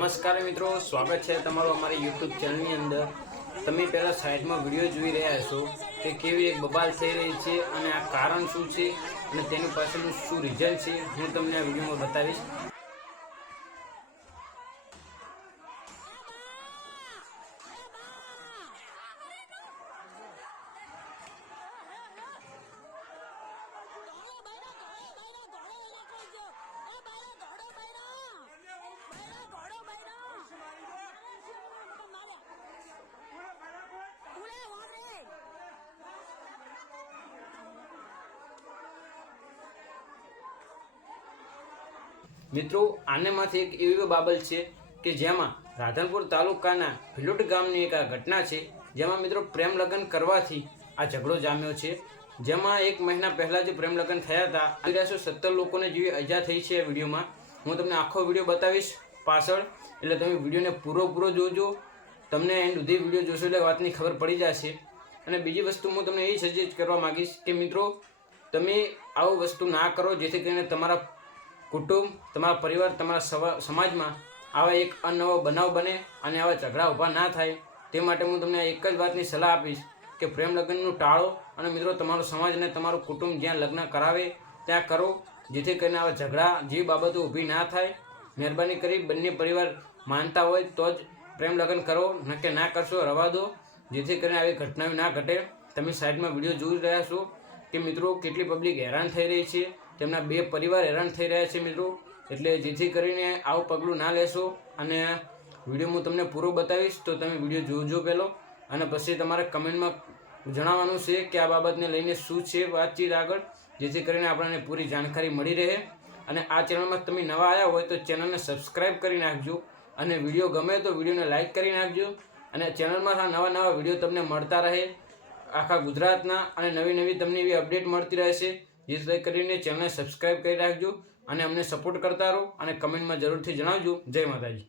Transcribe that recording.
નમસ્કાર મિત્રો, સ્વાગત છે તમારું અમારી યુટ્યુબ ચેનલની અંદર. તમે પહેલાં સાઈડમાં વીડિયો જોઈ રહ્યા છો કે કેવી એક બબાલ થઈ રહી છે અને આ કારણ શું છે અને તેની પાછળનું શું રિઝલ્ટ છે હું તમને આ વિડીયોમાં બતાવીશ. મિત્રો, આનેમાંથી એક એવી બાબત છે કે જેમાં રાધનપુર તાલુકાના ભીલોટ ગામની એક આ ઘટના છે, જેમાં મિત્રો પ્રેમ લગ્ન કરવાથી આ ઝઘડો જામ્યો છે. જેમાં એક મહિના પહેલાં જે પ્રેમ લગ્ન થયા હતા. અગિયારસો સત્તર લોકોને જેવી અજા થઈ છે આ વિડીયોમાં. હું તમને આખો વીડિયો બતાવીશ પાછળ. એટલે તમે વિડીયોને પૂરો પૂરો જોજો. તમને એન્ડ સુધી વીડિયો જોશો એટલે વાતની ખબર પડી જશે. અને બીજી વસ્તુ હું તમને એ સજેસ્ટ કરવા માગીશ કે મિત્રો, તમે આવું વસ્તુ ના કરો, જેથી કરીને તમારા કુટુંબ, તમારા પરિવાર, તમારા સમાજમાં આવા એક અનવો બનાવ બને અને આવા ઝઘડા ઊભા ના થાય, તે માટે હું તમને એક જ વાતની સલાહ આપીશ કે પ્રેમ લગ્નનું ટાળો અને મિત્રો, તમારો સમાજ અને તમારું કુટુંબ જ્યાં લગ્ન કરાવે, ત્યાં કરો, જેથી કરીને આવા ઝઘડા, જે બાબતો ઊભી ના થાય, મહેરબાની કરી બંને પરિવાર માનતા હોય તો જ પ્રેમ લગ્ન કરો, નકે ના કરશો, રવા દો, જેથી કરીને આવી ઘટનાઓ ના ઘટે. તમે સાઈડમાં વીડિયો જોઈ રહ્યા છો કે મિત્રો, કેટલી પબ્લિક હેરાન થઈ રહી છે તેમના બે પરિવાર હેરાન થઈ રહ્યા છે મિત્રો. એટલે જેથી કરીને આવું પગલું ના લેશો. અને વીડિયો હું તમને પૂરો બતાવીશ, તો તમે વીડિયો જોજો પહેલો. અને પછી તમારે કમેન્ટમાં જણાવવાનું છે કે આ બાબતને લઈને શું છે વાતચીત આગળ, જેથી કરીને આપણને પૂરી જાણકારી મળી રહે. અને આ ચેનલમાં તમે નવા આવ્યા હોય તો ચેનલને સબસ્ક્રાઈબ કરી નાખજો. અને વીડિયો ગમે તો વિડીયોને લાઇક કરી નાખજો. અને ચેનલમાં આ નવા નવા વીડિયો તમને મળતા રહે આખા ગુજરાતના. અને નવી નવી તમને એવી અપડેટ મળતી રહેશે જેથી કરીને ચેનલને સબસ્ક્રાઈબ કરી રાખજો અને અમને સપોર્ટ કરતા રહો અને કમેન્ટમાં જરૂરથી જણાવજો. જય માતાજી.